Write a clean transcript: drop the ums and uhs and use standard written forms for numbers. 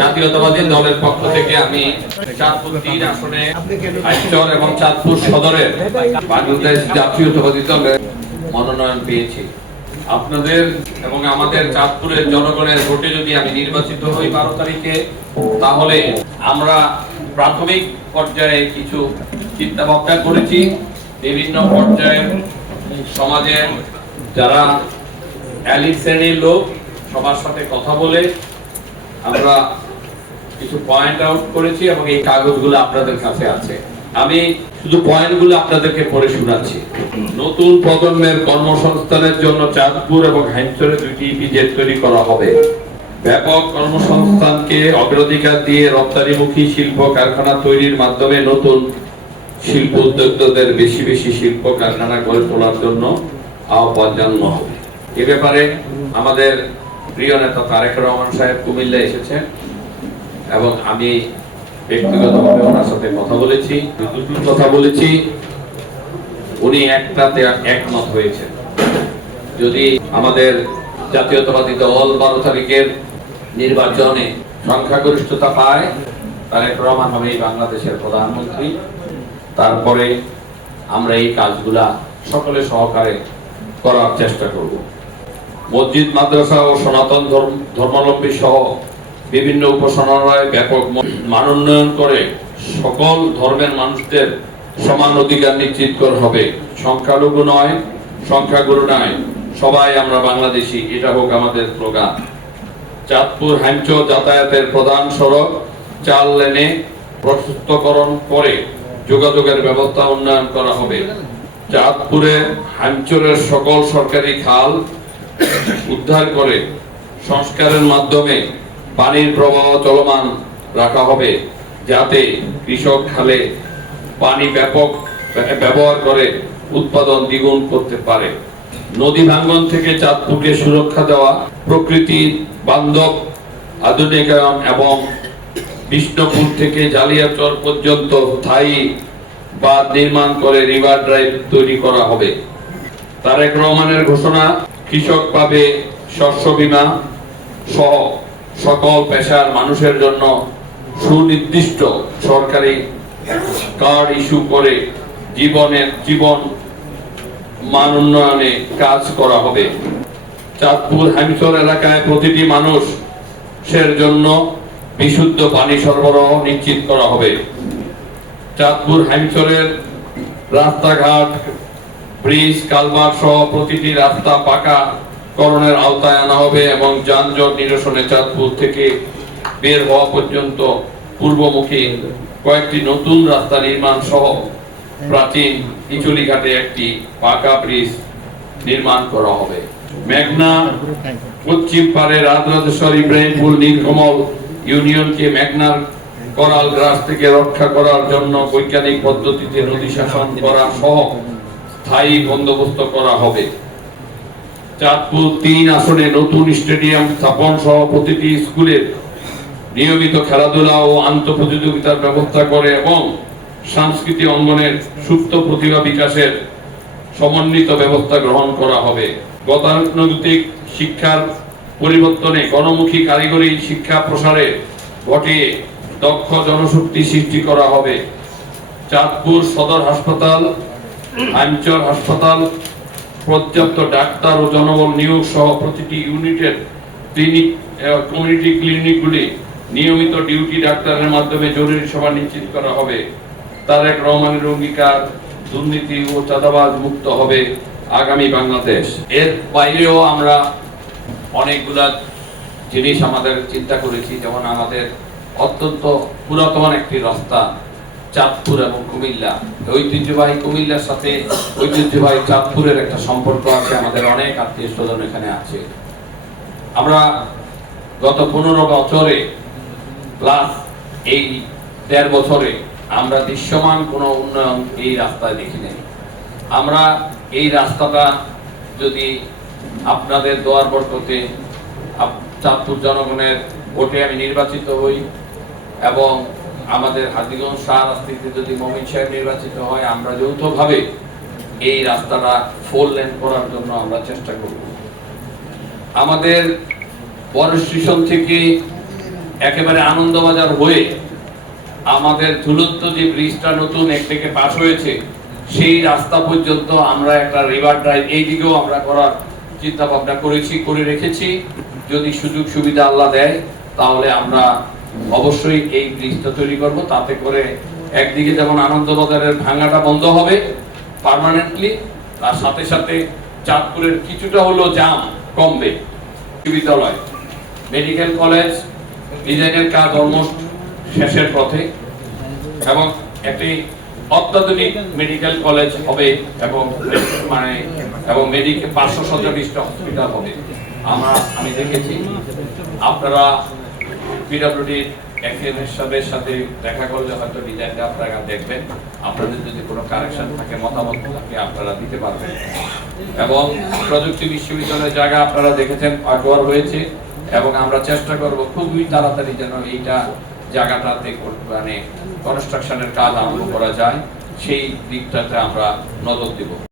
জাতীয়তাবাদী দলের পক্ষ থেকে আমি চাঁদপুর 3 আসনে আইচর এবং চাঁদপুর সদরের বাংলাদেশ জাতীয়তাবাদী দলের মনোনয়ন পেয়েছি। আপনাদের এবং আমাদের চাঁদপুরের জনগণের ভোটে যদি আমি নির্বাচিত হই 12 তারিখে, তাহলে আমরা প্রাথমিক পর্যায়ে কিছু চিন্তা ভাবনা করেছি। বিভিন্ন পর্যায়ে সমাজের যারা এলিট শ্রেণীর লোক সবার সাথে কথা বলে আমরা কিছু পয়েন্ট আউট করেছি এবং এই কাগজগুলো আপনাদের কাছে আছে। আমি শুধু পয়েন্টগুলো আপনাদেরকে পড়ে শোনাচ্ছি। নতুন প্রজন্মের কর্মসংস্থানের জন্য চাঁদপুর এবং হাইমচরে 2টি ইপিজেড তৈরি করা হবে। ব্যাপক কর্মসংস্থানকে অগ্রাধিকার দিয়ে রপ্তানিমুখী শিল্প কারখানা তৈরির মাধ্যমে নতুন শিল্প উদ্যোক্তাদের বেশি বেশি শিল্প কারখানা গড়ে তোলার জন্য আহ্বান জানানো হবে। এ ব্যাপারে আমাদের প্রিয় নেতা তারেক রহমান সাহেব কুমিল্লা এসেছেন এবং আমি ব্যক্তিগতভাবে ওনার সাথে কথা বলেছি। উনি একটাতে একমত হয়েছেন। যদি আমাদের জাতীয়তাবাদী দল 12 তারিখের নির্বাচনে সংখ্যাগরিষ্ঠতা পায়, তারেক রহমান হবে বাংলাদেশের প্রধানমন্ত্রী। তারপরে আমরা এই কাজগুলা সকলে সহকারে করার চেষ্টা করব। মসজিদ, মাদ্রাসা ও সনাতন ধর্মাবলম্বী সহ বিভিন্ন উপাসনালয়ে ব্যাপক মানোন্নয়ন করে সকল ধর্মের মানুষদের সমান অধিকার নিশ্চিত করা হবে। সংখ্যালঘু নয়, সংখ্যাগুরু নয়, সবাই আমরা বাংলাদেশি, এটা হোক আমাদের স্লোগান। চাঁদপুর হাইমচর যাতায়াতের প্রধান সড়ক 4 লেনে প্রশস্তকরণ করে যোগাযোগের ব্যবস্থা উন্নয়ন করা হবে। চাঁদপুরের হাইমচরের সকল সরকারি খাল উদ্ধার করে সংস্কারের মাধ্যমে পানির প্রবাহ চলমান রাখা হবে, যাতে কৃষক খালে পানি ব্যাপক ব্যবহার করে উৎপাদন দ্বিগুণ করতে পারে। নদী ভাঙ্গন থেকে চাঁদপুরকে সুরক্ষা দেওয়া, প্রকৃতি বান্ধব আধুনিকায়ন এবং বিষ্ণুপুর থেকে জালিয়াচর পর্যন্ত স্থায়ী বাঁধ নির্মাণ করে রিভার ড্রাইভ তৈরি করা হবে। তারেক রহমানের ঘোষণা, কৃষক পাবে শস্য বীমা সহ সকল পেশার মানুষের জন্য সুনির্দিষ্ট সরকারি কার্ড ইস্যু করে জীবন মান উন্নয়নে কাজ করা হবে। চাঁদপুর হাইমচর এলাকায় প্রতিটি মানুষের জন্য বিশুদ্ধ পানি সরবরাহ নিশ্চিত করা হবে। চাঁদপুর হাইমচরের রাস্তাঘাট, ব্রিজ, কালভার্ট সহ প্রতিটি রাস্তা পাকা করণের আওতায় আনা হবে এবং যানজট নিরসনে চাঁদপুর থেকে বের হওয়া পর্যন্ত পূর্বমুখী কয়েকটি নতুন রাস্তা নির্মাণ সহ প্রাচীন ইচুলি ঘাটে একটি পাকা ব্রিজ নির্মাণ করা হবে। মেঘনা পশ্চিম পারে রাজরাজেশ্বর, ইব্রাহিমপুর, নীলকমল ইউনিয়নকে মেঘনার করাল গ্রাস থেকে রক্ষা করার জন্য বৈজ্ঞানিক পদ্ধতিতে নদী শাসন করা সহ স্থায়ী বন্দোবস্ত করা হবে। চাঁদপুর 3 আসনে নতুন স্টেডিয়াম স্থাপন সহ প্রতিটি স্কুলের নিয়মিত খেলাধুলা ও আন্তঃপ্রতিযোগিতার ব্যবস্থা করে এবং সাংস্কৃতিক অঙ্গনের সুপ্ত প্রতিভা বিকাশের সমন্বিত ব্যবস্থা গ্রহণ করা হবে। গতানুগতিক শিক্ষার পরিবর্তনে গণমুখী কারিগরি শিক্ষা প্রসারে ঘটিয়ে দক্ষ জনশক্তি সৃষ্টি করা হবে। চাঁদপুর সদর হাসপাতাল, হাইমচর হাসপাতাল পর্যাপ্ত ডাক্তার ও জনবল নিয়োগ সহ প্রতিটি ইউনিটের কমিউনিটি ক্লিনিকগুলি নিয়মিত ডিউটি ডাক্তারের মাধ্যমে জরুরি সেবা নিশ্চিত করা হবে। তারেক রহমানের অঙ্গীকার, দুর্নীতি ও চাঁদাবাজ মুক্ত হবে আগামী বাংলাদেশ। এর বাইরেও আমরা অনেকগুলা জিনিস আমাদের চিন্তা করেছি, যেমন আমাদের অত্যন্ত পুরাতন একটি রাস্তা চাঁদপুর এবং কুমিল্লা, ঐতিহ্যবাহী কুমিল্লার সাথে ঐতিহ্যবাহী চাঁদপুরের একটা সম্পর্ক আছে। আমাদের অনেক আত্মীয় স্বজন এখানে আছে। আমরা গত 15 বছরে প্লাস এই 1.5 বছরে আমরা দৃশ্যমান কোনো উন্নয়ন এই রাস্তায় দেখি নাই। আমরা এই রাস্তাটা যদি আপনাদের দোয়ার বরকতে চাঁদপুর জনগণের ভোটে আমি নির্বাচিত হই এবং আমাদের হাজীগঞ্জ শাহ রাস্তাতে যদি মমিন সাহেব নির্বাচিত হয়, আমরা যৌথভাবে এই রাস্তাটা 4 লেন করার জন্য আমরা চেষ্টা করব। আমাদের বড় স্টেশন থেকে একেবারে আনন্দবাজার হয়ে আমাদের ঝুলন্ত যে ব্রিজটা নতুন একদিকে পাশ হয়েছে সেই রাস্তা পর্যন্ত আমরা একটা রিভার ড্রাইভ এই দিকেও আমরা করার চিন্তা ভাবনা করে রেখেছি। যদি সুযোগ সুবিধা আল্লাহ দেয় তাহলে আমরা অবশ্যই এই ব্রিজটা তৈরি করব, তাতে করে একদিকে যেমন আনন্দবাজারের ভাঙাটা বন্ধ হবে পার্মানেন্টলি, তার সাথে সাথে চাঁদপুরের কিছুটা হলো জাম কমবে। বিশ্ববিদ্যালয়, মেডিকেল কলেজ ডিজাইনের কাজ অলমোস্ট শেষের পথে এবং একটি অত্যাধুনিক মেডিকেল কলেজ হবে এবং মেডিকেল 500 শয্যা বিশিষ্ট হসপিটাল হবে। আমি দেখেছি আপনারা পিডব্লিউডির এর সাথে দেখা করলে হয়তো ডিজাইনটা আপনারা দেখবেন, আপনাদের যদি কোনো কারেকশন থাকে মতামত থাকে আপনারা দিতে পারবেন। এবং প্রযুক্তি বিশ্ববিদ্যালয়ের জায়গা আপনারা দেখেছেন অ্যাকোয়ার হয়েছে এবং আমরা চেষ্টা করব খুবই তাড়াতাড়ি যেন এইটা জায়গাটাতে কনস্ট্রাকশনের কাজ আরম্ভ করা যায়, সেই দিকটাতে আমরা নজর দেব।